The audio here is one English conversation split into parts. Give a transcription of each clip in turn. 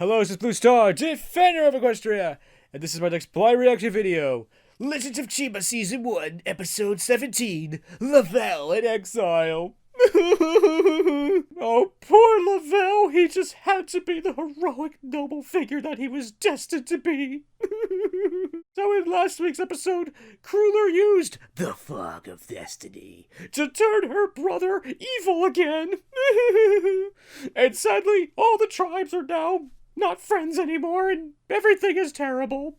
Hello, this is Blue Star, Defender of Equestria, and this is my next blind reaction video. Legends of Chima Season 1, Episode 17, Laval in Exile. Oh, poor Laval, he just had to be the heroic, noble figure that he was destined to be. So in last week's episode, Crueler used the Fog of Destiny to turn her brother evil again. And sadly, all the tribes are now not friends anymore, and everything is terrible.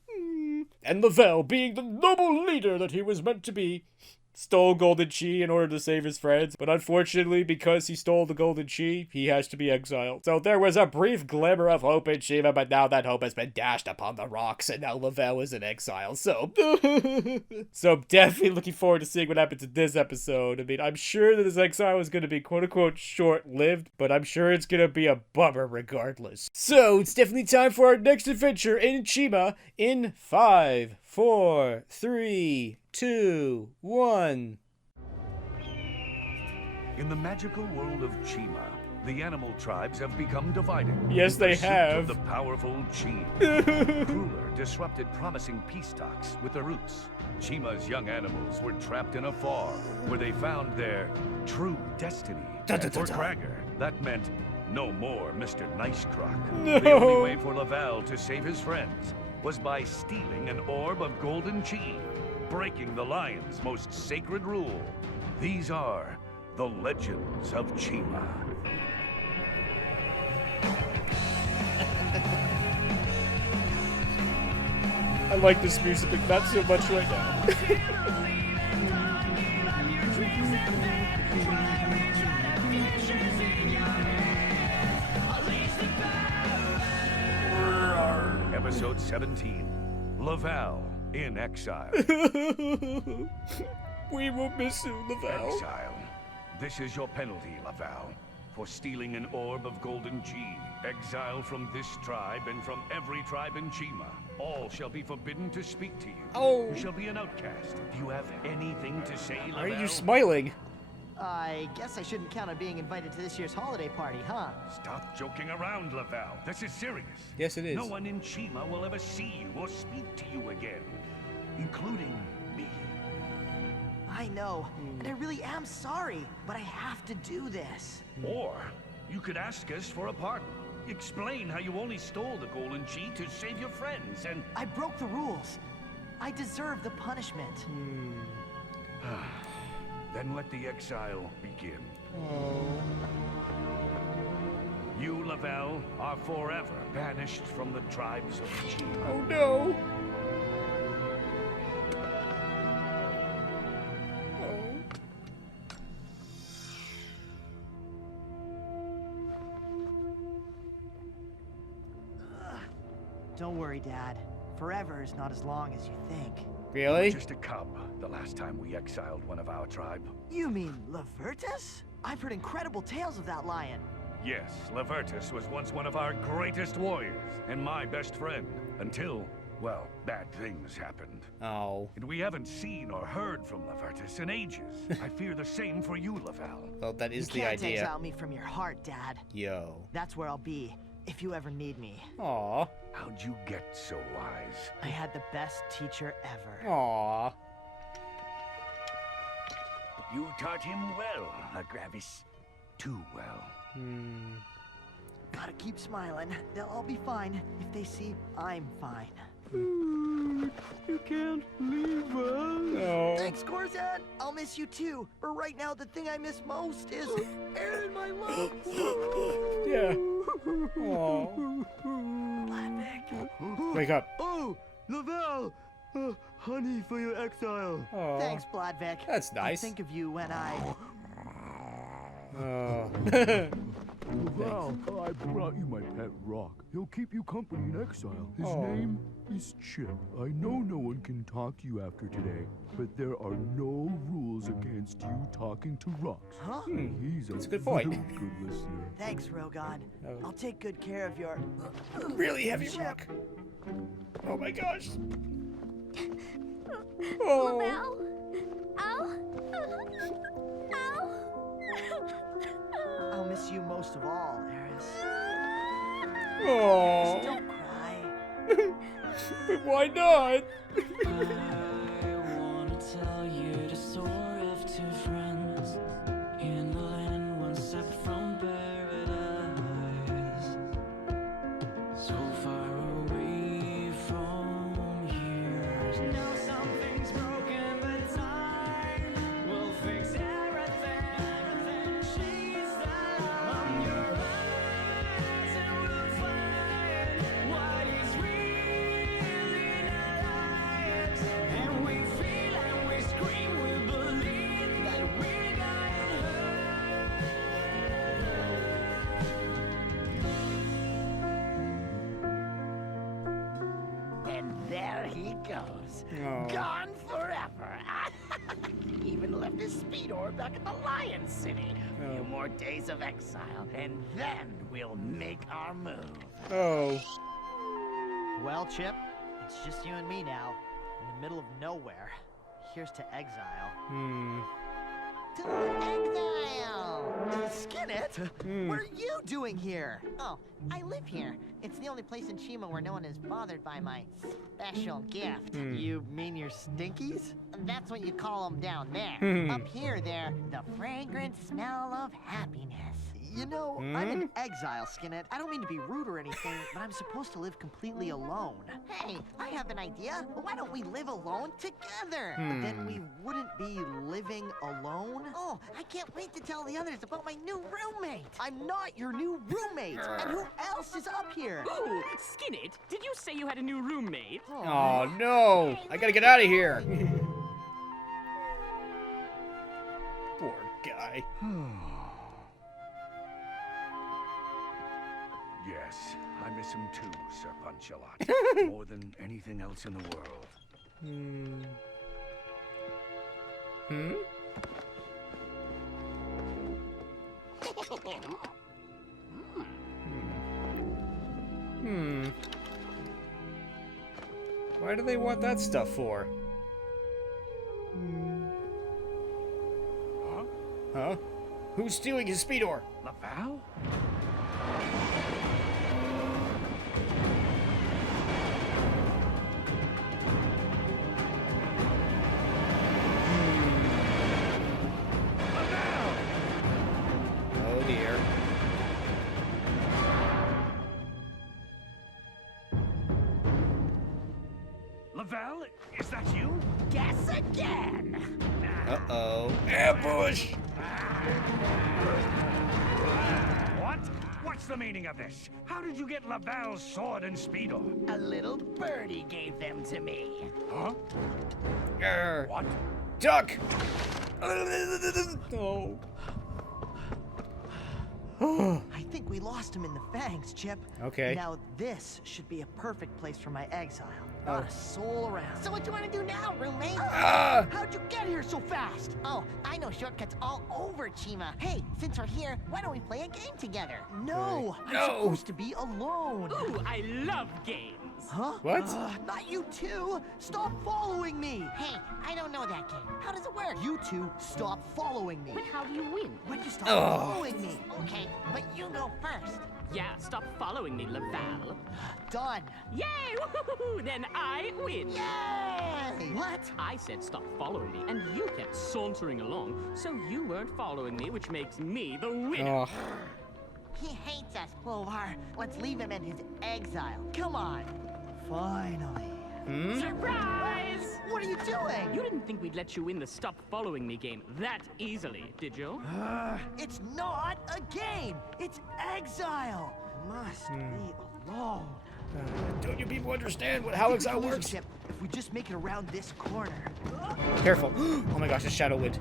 And Laval, being the noble leader that he was meant to be, stole Golden Chi in order to save his friends, but unfortunately, because he stole the Golden Chi, he has to be exiled. So there was a brief glimmer of hope in Chima, but now that hope has been dashed upon the rocks, and now Laval is in exile, so... So I'm definitely looking forward to seeing what happens in this episode. I mean, I'm sure that this exile is going to be quote-unquote short-lived, but I'm sure it's going to be a bummer regardless. So it's definitely time for our next adventure in Chima in 5, 4, 3, 2, 1. In the magical world of Chima, the animal tribes have become divided. Yes, they have. Of the powerful Chi. Crueler disrupted promising peace talks with the Roots. Chima's young animals were trapped in a fog where they found their true destiny. And for Cragger, that meant no more Mr. Nice Croc. No. The only way for Laval to save his friends was by stealing an orb of Golden Chi, breaking the lion's most sacred rule. These are the legends of Chima. I like this music, but not so much right now. Episode 17, Laval in Exile. We will miss you, Laval. Exile. This is your penalty, Laval, for stealing an orb of Golden Chi. Exile from this tribe and from every tribe in Chima. All shall be forbidden to speak to you. Oh. You shall be an outcast. Do you have anything to say, Laval? Why are you smiling? I guess I shouldn't count on being invited to this year's holiday party, huh? Stop joking around, Laval. This is serious. Yes, it is. No one in Chima will ever see you or speak to you again, including me. I know, and I really am sorry, but I have to do this. Or you could ask us for a pardon. Explain how you only stole the Golden Chi to save your friends and... I broke the rules. I deserve the punishment. Then let the exile begin. Oh. You, Laval, are forever banished from the tribes of Chima. Oh no. Don't worry, Dad. Forever is not as long as you think. Really? Just a cub the last time we exiled one of our tribe. You mean Lavertus? I've heard incredible tales of that lion. Yes, Lavertus was once one of our greatest warriors and my best friend. Until, well, bad things happened. Oh. And we haven't seen or heard from Lavertus in ages. I fear the same for you, Laval. Well, that is You the can't idea. exile me from your heart, Dad. Yo. That's where I'll be, if you ever need me. Aw. How'd you get so wise? I had the best teacher ever. Aw. You taught him well, Agravis. Too well. Gotta keep smiling. They'll all be fine if they see I'm fine. You can't leave us. No. Thanks, Corzan. I'll miss you too. But right now, the thing I miss most is air in my lungs. Yeah. Aw. Bladvick. Wake up. Oh, Laval! Honey for your exile. Aw. Thanks, Bladvick. That's nice. I'll think of you when I... Oh. Laval, I brought you my pet rock. He'll keep you company in exile. His name is Chip. I know no one can talk to you after today, but there are no rules against you talking to rocks. Huh? He's That's a good point. very good listener. Thanks, Rogon. I'll take good care of your... Really heavy rock. Oh my gosh. Oh. Laval? Ow! Ow! I'll miss you most of all, Eris. Oh. Don't cry. But why not? I wanna tell you the story of two friends in the land one step from paradise, so far away from here. Now something's broken, but time will fix everything. She's the light on your eyes, and we'll find what is real in our lives. And we feel and we scream, we believe that we're going And there he goes. Oh. Gone forever. Even left his speedor back at the Lion City. A few more days of exile, and then we'll make our move. Oh. Well, Chip, it's just you and me now, in the middle of nowhere. Here's to exile. To exile! Skinnet, what are you doing here? Oh, I live here. It's the only place in Chima where no one is bothered by my special gift. You mean your stinkies? That's what you call them down there. Up here, they're the fragrant smell of happiness. You know, I'm in exile, Skinnet. I don't mean to be rude or anything, but I'm supposed to live completely alone. Hey, I have an idea. Why don't we live alone together? But then we wouldn't be living alone? Oh, I can't wait to tell the others about my new roommate. I'm not your new roommate! And who else is up here? Ooh, Skinnet, did you say you had a new roommate? Oh no! I gotta get out of here. Poor guy. Yes, I miss him too, Sir Punch-a-Lot. More than anything else in the world. Why do they want that stuff for? Huh? Who's stealing his speedor? Laval? Oh dear. Laval, is that you? Guess again! Uh-oh. Ambush! What? What's the meaning of this? How did you get Laval's sword and speedor? A little birdie gave them to me. Huh? Grr. What? Duck! Oh. I think we lost him in the fangs, Chip. Okay. Now this should be a perfect place for my exile. Not a soul around. So what do you want to do now, roommate? Ah! How'd you get here so fast? Oh, I know shortcuts all over Chima. Hey, since we're here, why don't we play a game together? No, I'm No. supposed to be alone. Ooh, I love games. Huh? What? Not you two! Stop following me! Hey, I don't know that game. How does it work? You two, stop following me. But how do you win? When you stop Ugh. following me. Okay, but you go first. Yeah, stop following me, Laval. Done. Yay! Woohoo! Then I win. Yay! What? I said stop following me, and you kept sauntering along, so you weren't following me, which makes me the winner. Oh. He hates us, Pulvar. Let's leave him in his exile. Come on. Finally. Surprise! What are you doing? You didn't think we'd let you win the stop following me game that easily, did you? It's not a game. It's exile. Must be alone. Don't you people understand how exile works? Chip, if we just make it around this corner. Careful. Oh my gosh, it's Shadow Wind.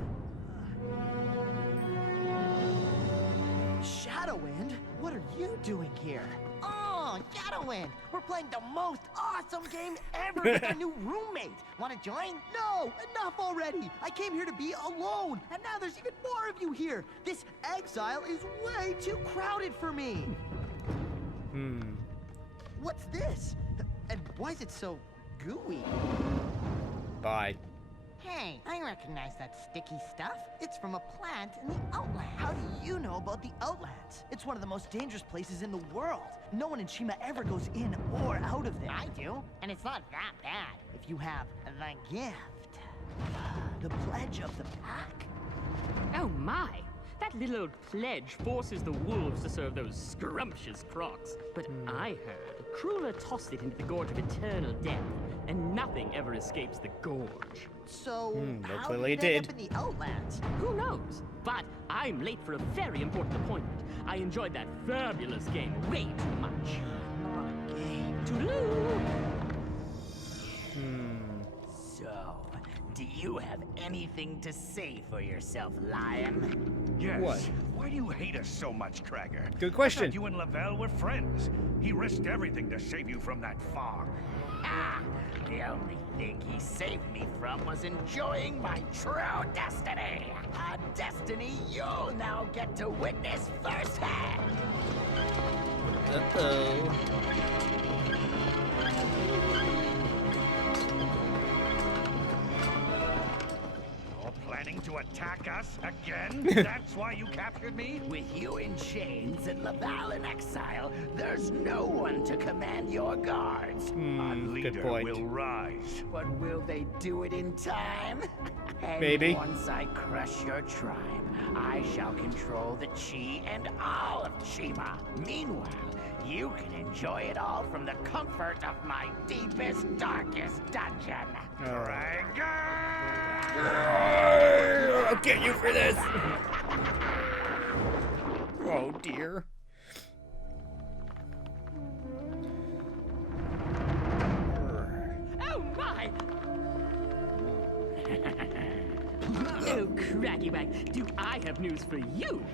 Shadowwind? What are you doing here? Oh, Shadowwind! We're playing the most awesome game ever with our new roommate. Want to join? No, enough already. I came here to be alone, and now there's even more of you here. This exile is way too crowded for me. What's this? And why is it so gooey? Bye. Hey, I recognize that sticky stuff. It's from a plant in the Outlands. How do you know about the Outlands? It's one of the most dangerous places in the world. No one in Chima ever goes in or out of there. I do, and it's not that bad. If you have the gift, the pledge of the pack. Oh my! That little old pledge forces the wolves to serve those scrumptious crocs. But I heard Cruller tossed it into the gorge of eternal death, and nothing ever escapes the gorge. So, well, how clearly did it it end up in the Outlands? Who knows? But I'm late for a very important appointment. I enjoyed that fabulous game way too much. Toodaloo! So, do you have anything to say for yourself, Lion? Yes. What? Why do you hate us so much, Cragger? Good I question. thought you and Laval were friends. He risked everything to save you from that fog. Ah! The only thing he saved me from was enjoying my true destiny. A destiny you'll now get to witness firsthand. Uh-oh. You're planning to attack us again? That's why you captured me? With you in chains and Laval in exile, there's no one to command your guards. Our leader good point. will rise. But will they do it in time? And Maybe. once I crush your tribe, I shall control the Chi and all of Chima. Meanwhile, you can enjoy it all from the comfort of my deepest, darkest dungeon. I'll get you for this. Oh dear. Oh my! Oh, Craggy-Wag, do I have news for you?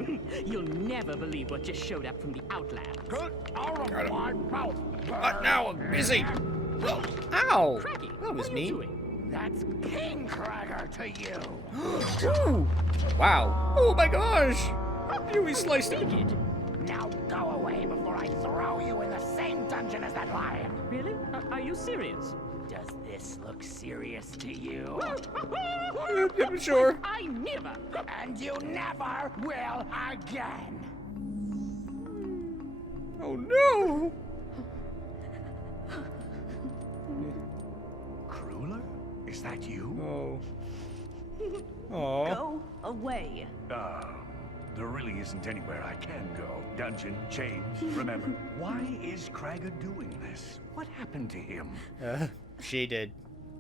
You'll never believe what just showed up from the Outlands. What now? I'm busy. Oh, ow! Craggy, That was what are you mean. doing? That's King Cragger to you. Ooh. Wow. Oh my gosh! You sliced it. Take it. Now go away before I throw you in the same dungeon as that lion. Really? Are you serious? Does this look serious to you? I'm sure. I never. And you never will again. Oh no! Cruller? Is that you? Oh. Oh. Go away. There really isn't anywhere I can go. Dungeon, chains, remember. Why is Cragger doing this? What happened to him? She did.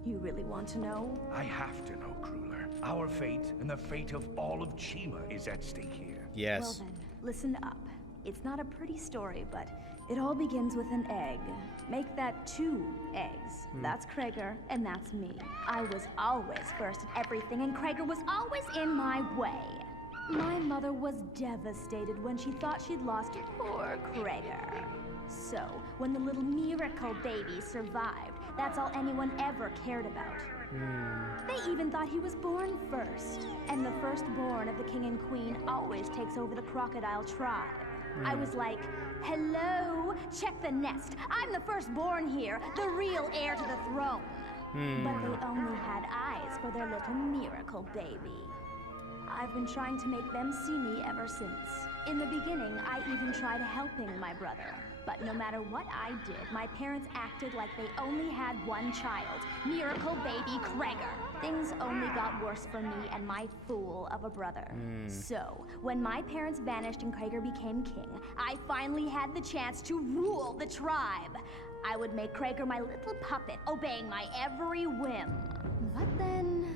You really want to know? I have to know, Cruller. Our fate and the fate of all of Chima is at stake here. Well Yes. then, listen up. It's not a pretty story, but it all begins with an egg. Make that 2 eggs. That's Cragger, and that's me. I was always first at everything, and Cragger was always in my way. My mother was devastated when she thought she'd lost poor Cragger. So, when the little miracle baby survived, that's all anyone ever cared about. They even thought he was born first. And the firstborn of the king and queen always takes over the Crocodile tribe. I was like, hello, check the nest. I'm the firstborn here, the real heir to the throne. But they only had eyes for their little miracle baby. I've been trying to make them see me ever since. In the beginning, I even tried helping my brother. But no matter what I did, my parents acted like they only had one child, miracle baby Cragger. Things only got worse for me and my fool of a brother. So, when my parents vanished and Cragger became king, I finally had the chance to rule the tribe. I would make Cragger my little puppet, obeying my every whim. But then,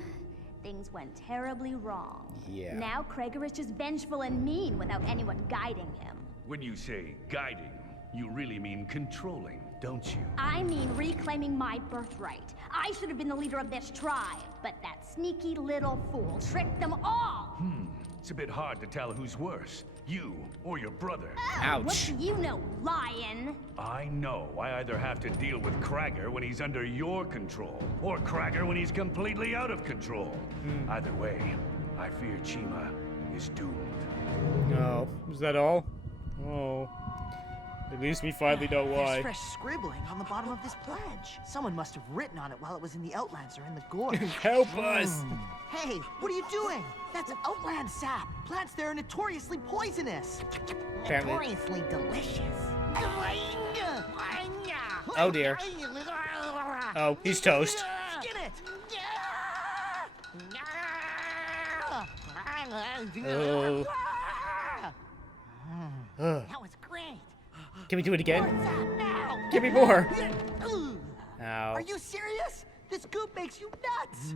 things went terribly wrong. Yeah. Now Cragger is just vengeful and mean without anyone guiding him. When you say guiding, you really mean controlling, don't you? I mean reclaiming my birthright. I should have been the leader of this tribe, but that sneaky little fool tricked them all. It's a bit hard to tell who's worse, you or your brother. What Ouch. do you know, lion? I know I either have to deal with Cragger when he's under your control, or Cragger when he's completely out of control. Either way, I fear Chima is doomed. Oh, is that all? Oh. At least we finally know There's why. fresh scribbling on the bottom of this pledge. Someone must have written on it while it was in the Outlands or in the gorge. Help us! Hey, what are you doing? That's Outland sap. Plants there are notoriously poisonous. Apparently. Notoriously delicious. Oh dear. Oh, he's toast. Skin it! Oh. Ugh. That was great. Can we do it again? What's that now? Give me more. Ugh. Ow. Are you serious? This goop makes you nuts.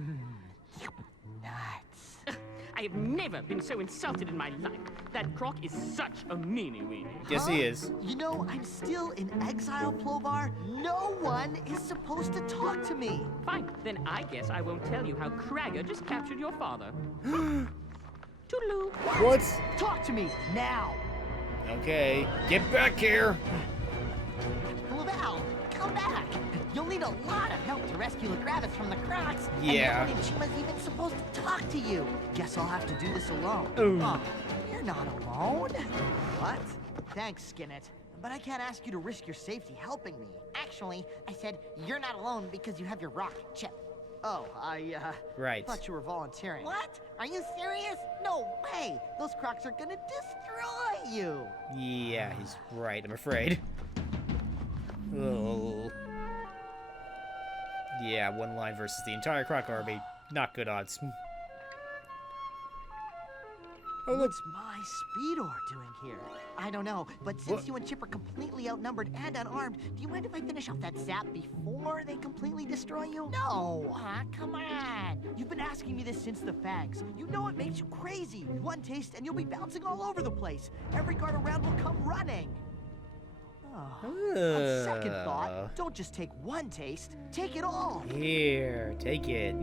Nuts. I have never been so insulted in my life. That croc is such a meanie-weenie. Yes, he is. You know, I'm still in exile, Plovar. No one is supposed to talk to me. Fine, then I guess I won't tell you how Cragger just captured your father. Toodaloo. What? Talk to me now. Okay. Get back here. Laval, come back. You'll need a lot of help to rescue Lagravis from the Crocs. Yeah. And no one in Chima's even supposed to talk to you. Guess I'll have to do this alone. Ooh. Oh, you're not alone. What? Thanks, Skinnet. But I can't ask you to risk your safety helping me. Actually, I said you're not alone because you have your rock, Chip. Oh, I Right. thought you were volunteering. What? Are you serious? No way! Those Crocs are gonna destroy you! Yeah, he's right, I'm afraid. Oh. Yeah, one line versus the entire Croc army. Not good odds. Oh, look. What's my Speedor doing here? I don't know, but since What? you and Chip are completely outnumbered and unarmed, do you mind if I finish off that sap before they completely destroy you? No! Aw, come on. You've been asking me this since the fags. You know it makes you crazy. One taste and you'll be bouncing all over the place. Every guard around will come running. Oh, on second thought, don't just take one taste. Take it all. Here, take it.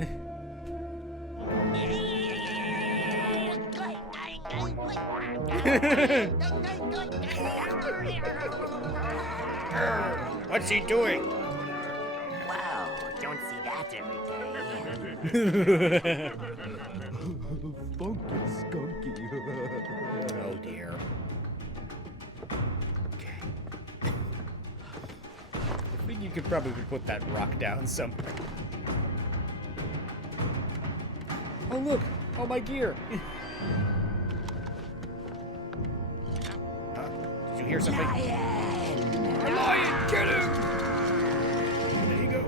What's he doing? Wow, don't see that every day. Funky skunky. Oh dear. Okay. I think you could probably put that rock down somewhere. Oh look! All my gear! Huh? Did you hear something? A lion! Get him! There you go.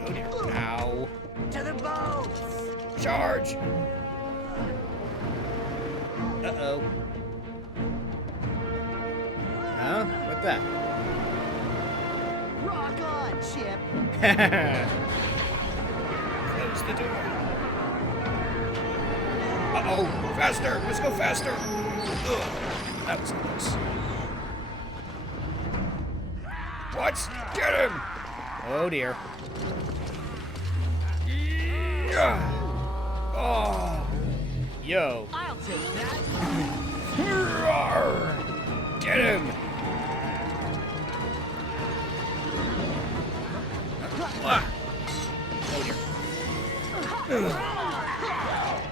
Oh dear. Ow. To the boats! Charge! Uh-oh. Huh? What that? Rock on, Chip! Close the door. Uh-oh! Faster! Let's go faster! Ugh. That was close. What? Get him! Oh dear. Yeah. Oh. Yo. I'll take that! Roar. Get him! Ah. Oh dear.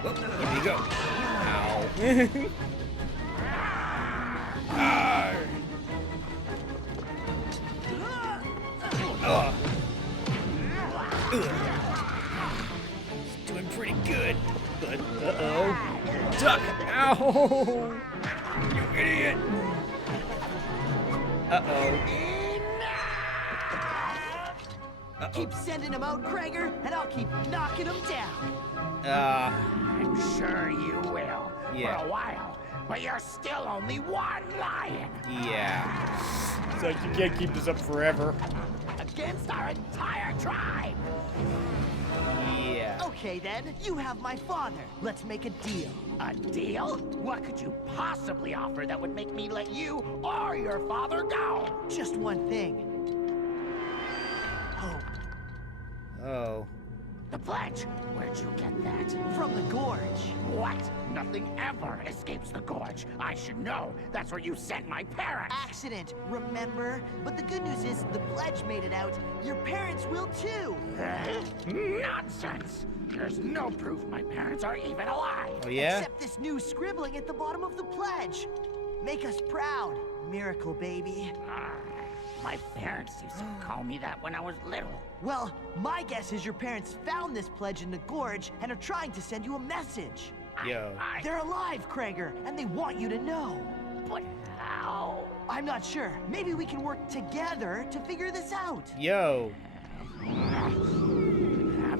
Whoop, there you go. Ow. Ah. Ugh. He's doing pretty good, but uh-oh. Duck! Ow! You idiot! Uh-oh. Keep sending them out, Cragger, and I'll keep knocking them down. I'm sure you will. Yeah. For a while. But you're still only one lion. Yeah. It's like you can't keep this up forever. Against our entire tribe. Yeah. Okay then, you have my father. Let's make a deal. A deal? What could you possibly offer that would make me let you or your father go? Just one thing. Hope. Oh. The pledge? Where'd you get that? From the gorge. What? Nothing ever escapes the gorge. I should know. That's where you sent my parents. Accident, remember? But the good news is the pledge made it out. Your parents will too. Nonsense. There's no proof my parents are even alive. Oh, yeah? Except this new scribbling at the bottom of the pledge. Make us proud. Miracle, baby. My parents used to call me that when I was little. Well, my guess is your parents found this pledge in the gorge and are trying to send you a message. Yo. They're alive, Cragger, and they want you to know. But how? I'm not sure. Maybe we can work together to figure this out. Yo. Have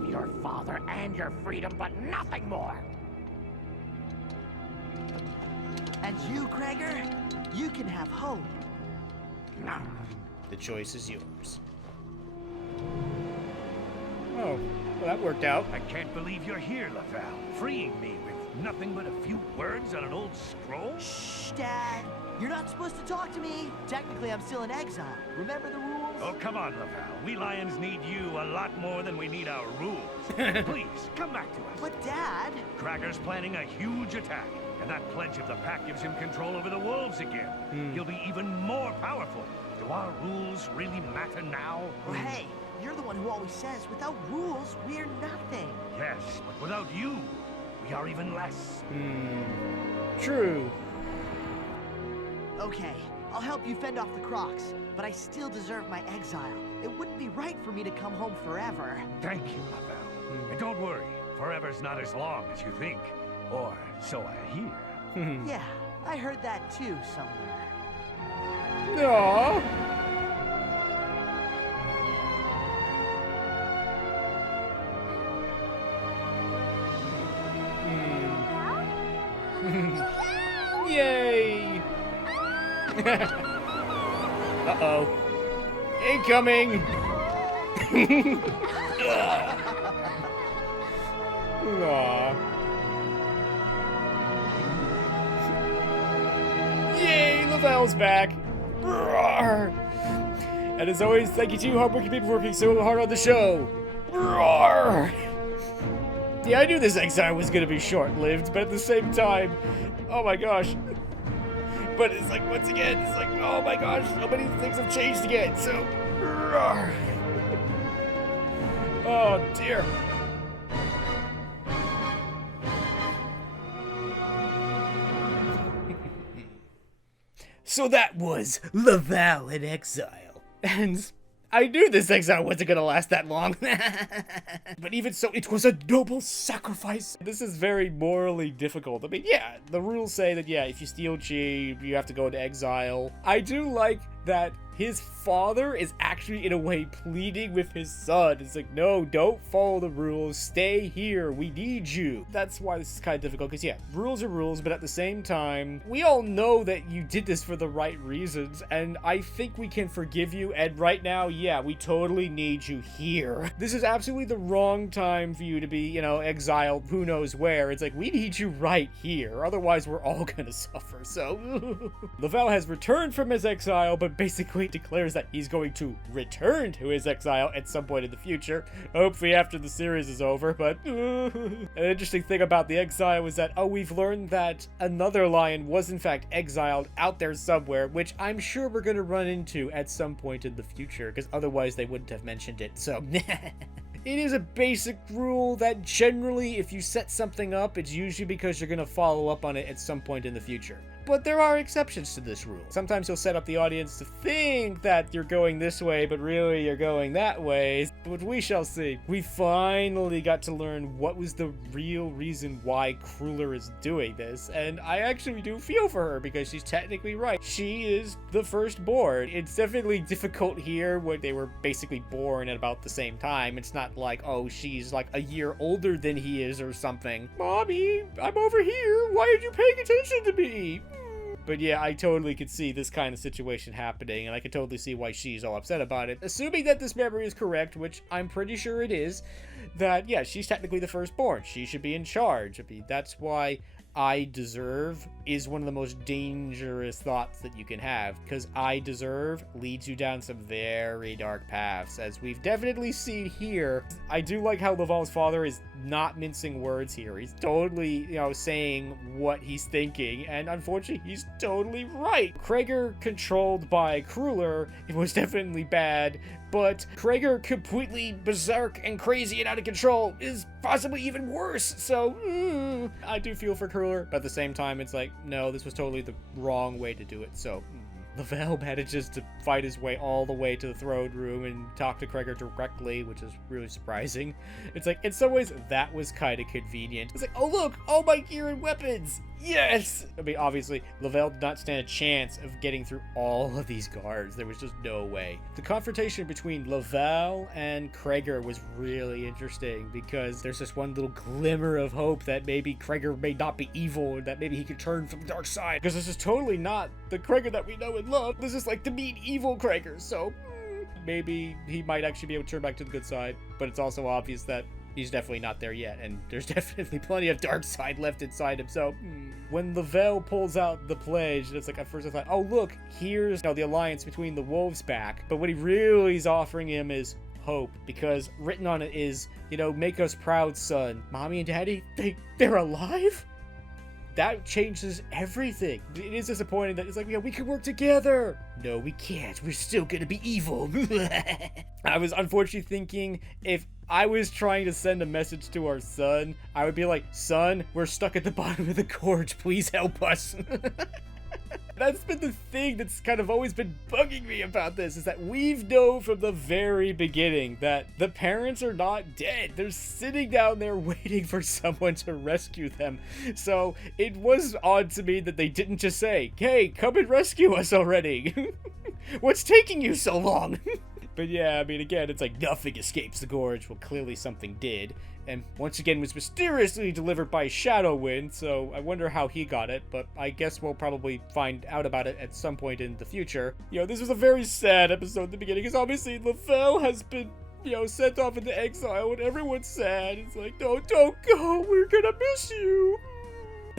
your father and your freedom, but nothing more. And you, Cragger, you can have hope. The choice is yours. Oh, well, that worked out. I can't believe you're here, Laval, freeing me with nothing but a few words on an old scroll? Shh, Dad. You're not supposed to talk to me. Technically, I'm still in exile. Remember the rules? Oh, come on, Laval. We Lions need you a lot more than we need our rules. Please, come back to us. But, Dad... Cragger's planning a huge attack, and that pledge of the pack gives him control over the wolves again. He'll be even more powerful. Do our rules really matter now? Well, hey, you're the one who always says, without rules, we're nothing. Yes, but without you, we are even less. True. Okay, I'll help you fend off the Crocs, but I still deserve my exile. It wouldn't be right for me to come home forever. Thank you, Laval. And don't worry, forever's not as long as you think. Or so I hear. Yeah, I heard that too somewhere. Aww. Yay! Uh-oh. Incoming! Aww. Yay! Laval's back! Roar. And as always, thank you to you hardworking people for working so hard on the show. Roar. Yeah, I knew this exile was gonna be short-lived, but at the same time, oh my gosh. But it's like, once again, it's like, oh my gosh, so many things have changed again, so... Roar. Oh dear. So that was Laval in exile. And I knew this exile wasn't gonna last that long. But even so, it was a noble sacrifice. This is very morally difficult. I mean, yeah, the rules say that, yeah, if you steal Chi, you have to go into exile. I do like that his father is actually, in a way, pleading with his son. It's like, no, don't follow the rules. Stay here. We need you. That's why this is kind of difficult, because, yeah, rules are rules, but at the same time, we all know that you did this for the right reasons, and I think we can forgive you, and right now, yeah, we totally need you here. This is absolutely the wrong time for you to be, you know, exiled who knows where. It's like, we need you right here, otherwise we're all gonna suffer, so... Laval has returned from his exile, but basically declares that he's going to return to his exile at some point in the future, hopefully after the series is over, but an interesting thing about the exile was that, oh, we've learned that another lion was in fact exiled out there somewhere, which I'm sure we're going to run into at some point in the future, because otherwise they wouldn't have mentioned it, so... It is a basic rule that generally, if you set something up, it's usually because you're going to follow up on it at some point in the future. But there are exceptions to this rule. Sometimes you'll set up the audience to think that you're going this way, but really you're going that way. But we shall see. We finally got to learn what was the real reason why Cruller is doing this. And I actually do feel for her because she's technically right. She is the firstborn. It's definitely difficult here when they were basically born at about the same time. It's not like, oh, she's like a year older than he is or something. Mommy, I'm over here. Why aren't you paying attention to me? But yeah, I totally could see this kind of situation happening, and I could totally see why she's all upset about it. Assuming that this memory is correct, which I'm pretty sure it is, that, yeah, she's technically the firstborn. She should be in charge. I mean, that's why I deserve is one of the most dangerous thoughts that you can have, because I deserve leads you down some very dark paths, as we've definitely seen here. I do like how Laval's father is not mincing words here. He's totally, saying what he's thinking, and unfortunately, he's totally right. Cragger controlled by Cruller, it was definitely bad, but Cragger completely berserk and crazy and out of control is possibly even worse. So, I do feel for Cruller, but at the same time, it's like, no, this was totally the wrong way to do it. So, Laval manages to fight his way all the way to the throne room and talk to Cragger directly, which is really surprising. It's like, in some ways, that was kind of convenient. It's like, oh look, all my gear and weapons! Yes! I mean, obviously, Laval did not stand a chance of getting through all of these guards. There was just no way. The confrontation between Laval and Cragger was really interesting, because there's this one little glimmer of hope that maybe Cragger may not be evil, and that maybe he could turn from the dark side. Because this is totally not the Cragger that we know and love. This is like the mean evil Cragger, so maybe he might actually be able to turn back to the good side. But it's also obvious that he's definitely not there yet, and there's definitely plenty of dark side left inside him, so when Laval pulls out the pledge, it's like, at first I thought, oh look, here's the alliance between the wolves back, but what he really is offering him is hope, because written on it is, make us proud, son. Mommy and Daddy, they're alive? That changes everything. It is disappointing that it's like, we can work together. No, we can't. We're still gonna be evil. I was unfortunately thinking, if I was trying to send a message to our son, I would be like, son, we're stuck at the bottom of the gorge. Please help us. That's been the thing that's kind of always been bugging me about this, is that we've known from the very beginning that the parents are not dead. They're sitting down there waiting for someone to rescue them. So it was odd to me that they didn't just say, hey, come and rescue us already. What's taking you so long? But yeah, I mean, again, it's like nothing escapes the gorge. Well, clearly something did. And once again was mysteriously delivered by Shadow Wind, so I wonder how he got it, but I guess we'll probably find out about it at some point in the future. This was a very sad episode at the beginning, because obviously Laval has been, sent off into exile, and everyone's sad. It's like, no, don't go, we're gonna miss you.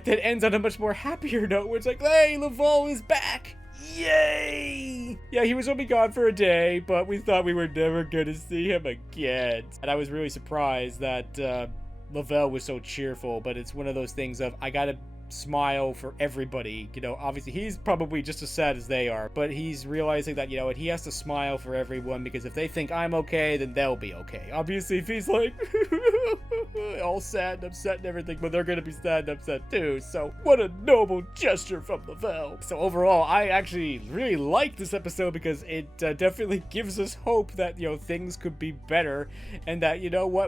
That ends on a much more happier note, where it's like, hey, Laval is back! Yay! Yeah, he was only gone for a day, but we thought we were never gonna see him again. And I was really surprised that Laval was so cheerful, but it's one of those things of, I gotta smile for everybody. Obviously he's probably just as sad as they are, but he's realizing that, he has to smile for everyone, because if they think I'm okay, then they'll be okay. Obviously, if he's like all sad and upset and everything, but they're gonna be sad and upset too. So what a noble gesture from Laval. So overall, I actually really like this episode, because it definitely gives us hope that, things could be better, and that,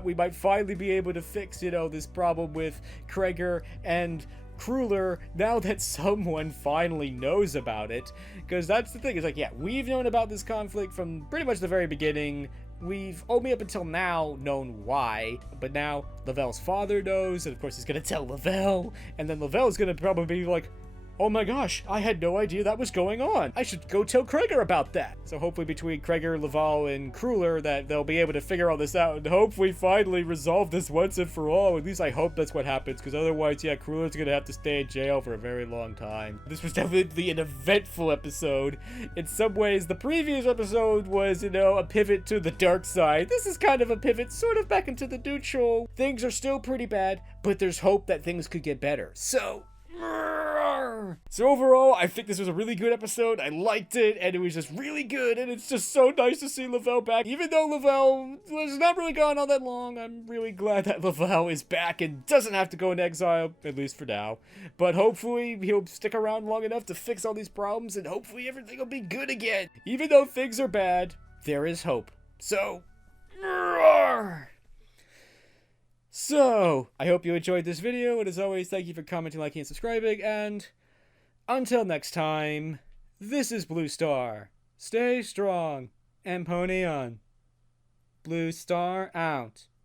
we might finally be able to fix, this problem with Cragger and Cruller, now that someone finally knows about it. Because that's the thing, is like, yeah, we've known about this conflict from pretty much the very beginning. We've only up until now known why, but now Laval's father knows, and of course he's gonna tell Laval, and then Laval's gonna probably be like, oh my gosh, I had no idea that was going on. I should go tell Cragger about that. So hopefully between Cragger, Laval, and Cruller, that they'll be able to figure all this out and hopefully finally resolve this once and for all. At least I hope that's what happens, because otherwise, yeah, Cruller's gonna have to stay in jail for a very long time. This was definitely an eventful episode. In some ways, the previous episode was, a pivot to the dark side. This is kind of a pivot sort of back into the neutral. Things are still pretty bad, but there's hope that things could get better. So overall, I think this was a really good episode. I liked it, and it was just really good, and it's just so nice to see Laval back. Even though Laval was not really gone all that long, I'm really glad that Laval is back and doesn't have to go into exile, at least for now. But hopefully, he'll stick around long enough to fix all these problems, and hopefully everything will be good again. Even though things are bad, there is hope. So, I hope you enjoyed this video, and as always, thank you for commenting, liking, and subscribing, and until next time, this is Blue Star. Stay strong and pony on. Blue Star out.